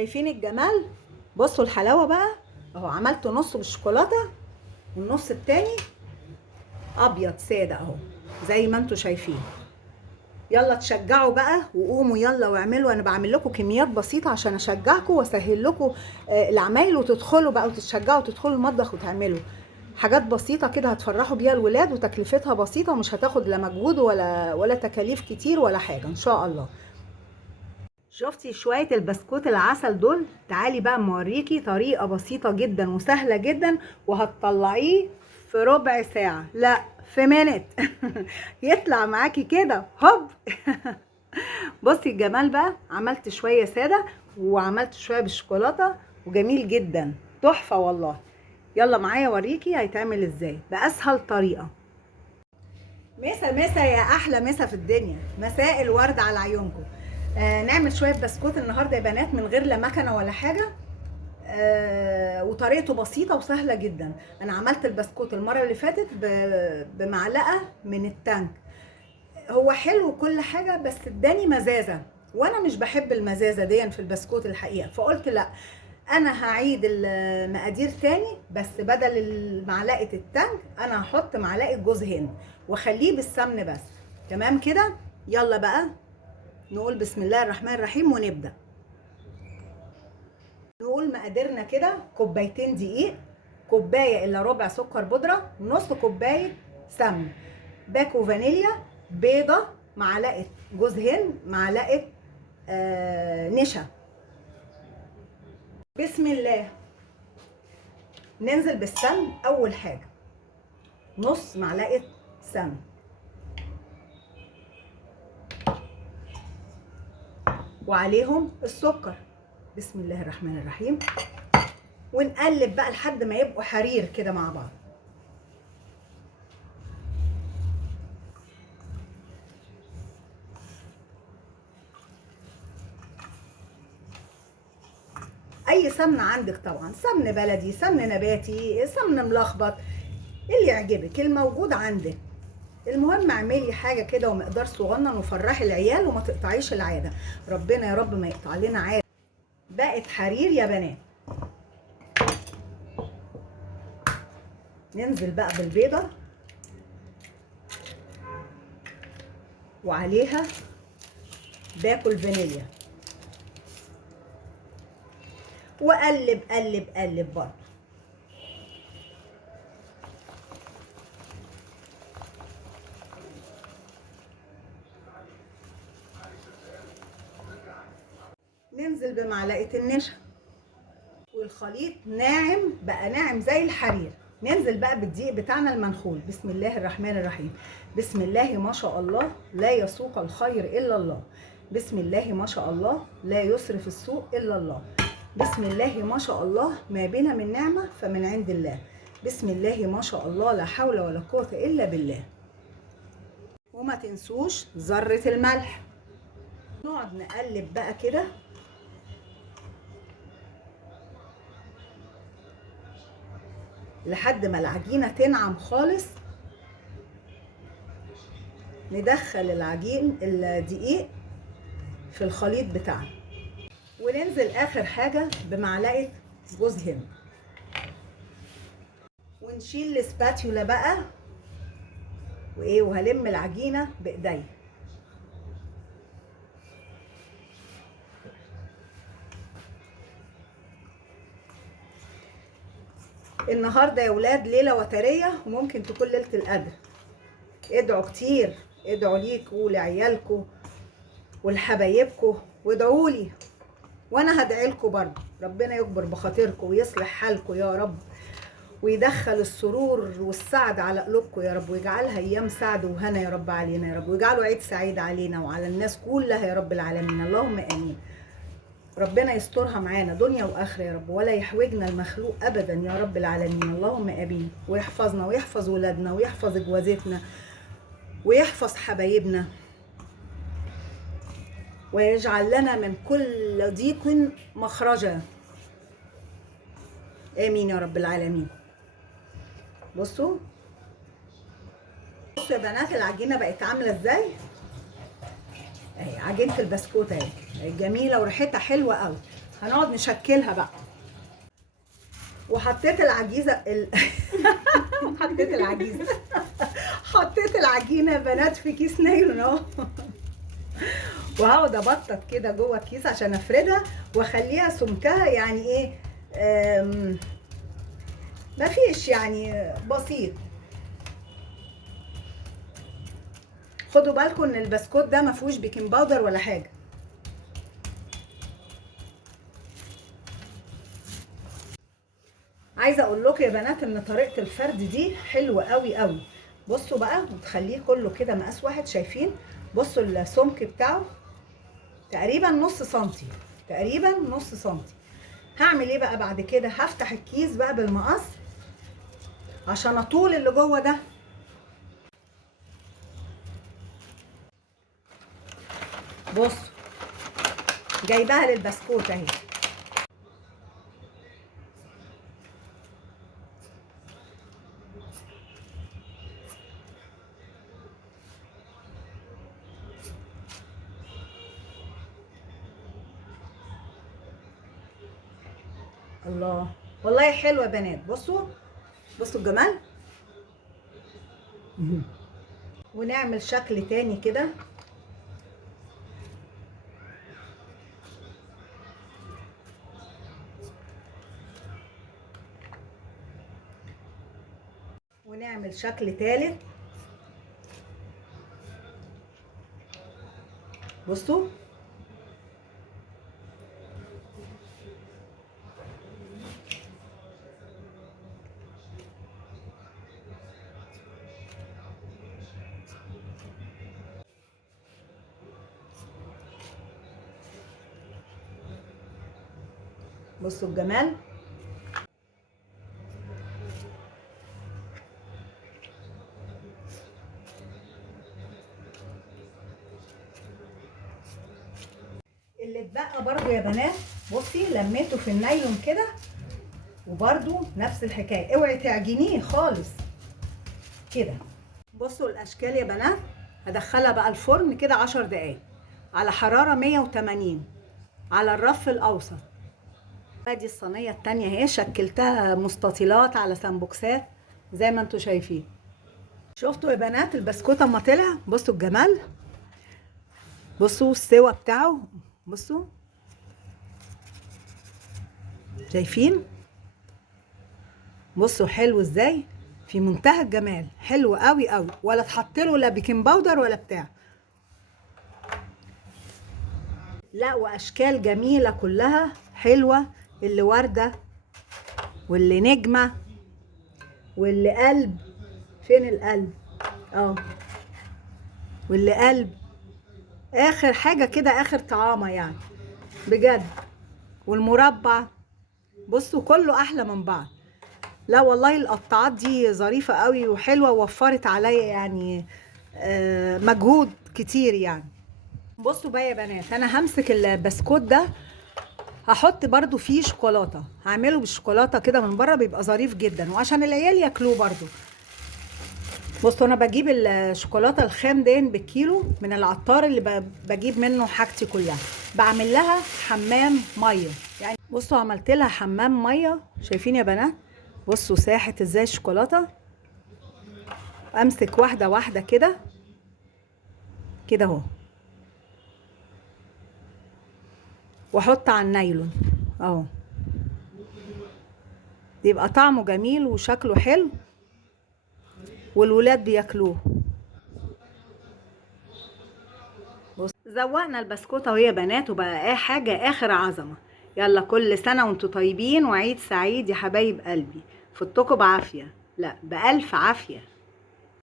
شايفين الجمال؟ بصوا الحلاوه بقى اهو. عملت نص بالشوكولاته والنص التاني ابيض ساده اهو زي ما انتوا شايفين. يلا تشجعوا بقى وقوموا يلا واعملوا. انا بعمل لكم كميات بسيطه عشان اشجعكم واسهل لكم العمايل، وتدخلوا بقى وتتشجعوا وتدخلوا المطبخ وتعملوا حاجات بسيطه كده هتفرحوا بيها الولاد، وتكلفتها بسيطه ومش هتاخد لا مجهود ولا تكاليف كتير ولا حاجه ان شاء الله. شفتي شوية البسكوت العسل دول؟ تعالي بقى موريكي طريقة بسيطة جدا وسهلة جدا، وهتطلعيه في ربع ساعة، لا في منت يطلع معاكي كده هوب بصي الجمال بقى. عملت شوية سادة وعملت شوية بالشوكولاتة وجميل جدا تحفة والله. يلا معايا اوريكي هيتعمل ازاي بأسهل طريقة. مسا يا احلى مسا في الدنيا، مساء الورد على عيونكم. نعمل شويه بسكوت النهارده يا بنات من غير لا مكنه ولا حاجه. وطريقته بسيطه وسهله جدا. انا عملت البسكوت المره اللي فاتت بمعلقه من التانك. هو حلو وكل حاجه بس اداني مزازه، وانا مش بحب المزازه دي في البسكوت الحقيقه، فقلت لا انا هعيد المقادير تاني، بس بدل معلقه التانك انا هحط معلقه جوز هند واخليه بالسمن بس. تمام كده؟ يلا بقى نقول بسم الله الرحمن الرحيم ونبدأ. نقول مقاديرنا كده: كوبايتين دقيق، كوباية الا ربع سكر بودرة، نص كوباية سمن، باكو فانيليا، بيضة، معلقة جوز هند، معلقة نشا. بسم الله. ننزل بالسمن اول حاجة، نص معلقة سمن، وعليهم السكر. بسم الله الرحمن الرحيم. ونقلب بقى لحد ما يبقوا حرير كده مع بعض. اي سمنه عندك طبعا، سمن بلدي، سمن نباتي، سمن ملخبط، اللي يعجبك الموجود عندك. المهم اعملي حاجه كده ومقدار صغنن وفرحي العيال وما تقطعيش العاده. ربنا يا رب ما يقطع لنا عاده. بقت حرير يا بنات. ننزل بقى بالبيضه وعليها باكو الفانيليا، وقلب قلب قلب برضه. ننزل بمعلقه النشا والخليط ناعم بقى، ناعم زي الحرير. ننزل بقى بالدقيق بتاعنا المنخول. بسم الله الرحمن الرحيم. بسم الله ما شاء الله لا يسوق الخير الا الله. بسم الله ما شاء الله لا يسرف السوء الا الله. بسم الله ما شاء الله ما بنا من نعمه فمن عند الله. بسم الله ما شاء الله لا حول ولا قوه الا بالله. وما تنسوش ذره الملح. نقعد نقلب بقى كده لحد ما العجينه تنعم خالص. ندخل الدقيق في الخليط بتاعنا، وننزل اخر حاجه بمعلقه جوز هند، ونشيل السباتيولا بقى وهلم العجينه بايديا. النهارده يا ولاد ليله وتريه، وممكن تكون ليله القدر. ادعوا كتير، ادعوا ليكوا ولعيالكوا ولحبايبكوا، وادعوا لي وانا هدعي لكم برضه. ربنا يكبر بخاطركم ويصلح حالكم يا رب، ويدخل السرور والسعد على قلوبكم يا رب، ويجعلها ايام سعد وهنا يا رب علينا يا رب، ويجعله عيد سعيد علينا وعلى الناس كلها يا رب العالمين. اللهم امين. ربنا يسترها معانا دنيا واخره يا رب، ولا يحوجنا المخلوق ابدا يا رب العالمين. اللهم امين. ويحفظنا ويحفظ ولادنا ويحفظ جوازتنا ويحفظ حبايبنا، ويجعل لنا من كل ضيق مخرجا. امين يا رب العالمين. بصوا يا بنات العجينه بقت عامله ازاي اهي. عجينه البسكوت اهي جميله وريحتها حلوه قوي. هنقعد نشكلها بقى. وحطيت العجيزه حطيت العجينه يا بنات في كيس نايلون اهو. وهقعد ابطط كده جوه الكيس عشان افردها واخليها سمكها يعني ايه، مفيش يعني بسيط. خدوا بالكم ان البسكوت ده مفيهوش بيكنج باودر ولا حاجه. عايزه اقول لكم يا بنات ان طريقه الفرد دي حلوه قوي قوي. بصوا بقى، وتخليه كله كده مقاس واحد، شايفين؟ بصوا السمك بتاعه تقريبا نص سنتي، تقريبا نص سنتي. هعمل ايه بقى بعد كده؟ هفتح الكيس بقى بالمقص عشان اطول اللي جوه ده. بصوا جايباها للبسكوت اهي. الله، والله حلوه يا بنات. بصوا بصوا الجمال. ونعمل شكل تاني كده. ونعمل شكل تالت. بصوا بصوا الجمال. اللي اتبقى برضو يا بنات، بصي لميته في النايلون كده، وبرضو نفس الحكايه، اوعي تعجنيه خالص كده. بصوا الاشكال يا بنات. هدخلها بقى الفرن كده 10 دقايق على حراره 180 على الرف الاوسط. ادي الصينيه التانية اهي، شكلتها مستطيلات على سمبوكسات زي ما انتوا شايفين. شفتوا يا بنات البسكوت اما طلع؟ بصوا الجمال، بصوا السوا بتاعه، بصوا شايفين؟ بصوا حلو ازاي، في منتهى الجمال، حلو قوي قوي، ولا اتحط له لا بيكنج باودر ولا بتاع. لا، واشكال جميله كلها حلوه، اللي ورده واللي نجمه واللي قلب. فين القلب؟ واللي قلب اخر حاجه كده، اخر طعامه يعني بجد. والمربع بصوا كله احلى من بعض. لا والله القطاعات دي ظريفه قوي وحلوه، ووفرت عليا يعني مجهود كتير يعني. بصوا بقى يا بنات، انا همسك البسكوت ده هحط برضو فيه شوكولاته، هعمله بالشوكولاته كده من بره، بيبقى ظريف جدا وعشان العيال ياكلوه برضو. بصوا انا بجيب الشوكولاته الخام دي بالكيلو من العطار اللي بجيب منه حاجتي كلها، بعمل لها حمام ميه يعني. بصوا عملت لها حمام ميه، شايفين يا بنات؟ بصوا ساحت ازاي الشوكولاته. امسك واحده واحده كده كده اهو، واحط على النايلون اهو، يبقى طعمه جميل وشكله حلو والولاد بياكلوه. بص زوقنا البسكوته اهو يا بنات، وبقى ايه حاجه اخر عظمه. يلا كل سنه وانتم طيبين وعيد سعيد يا حبايب قلبي. فطكم بعافيه، لا بألف عافيه.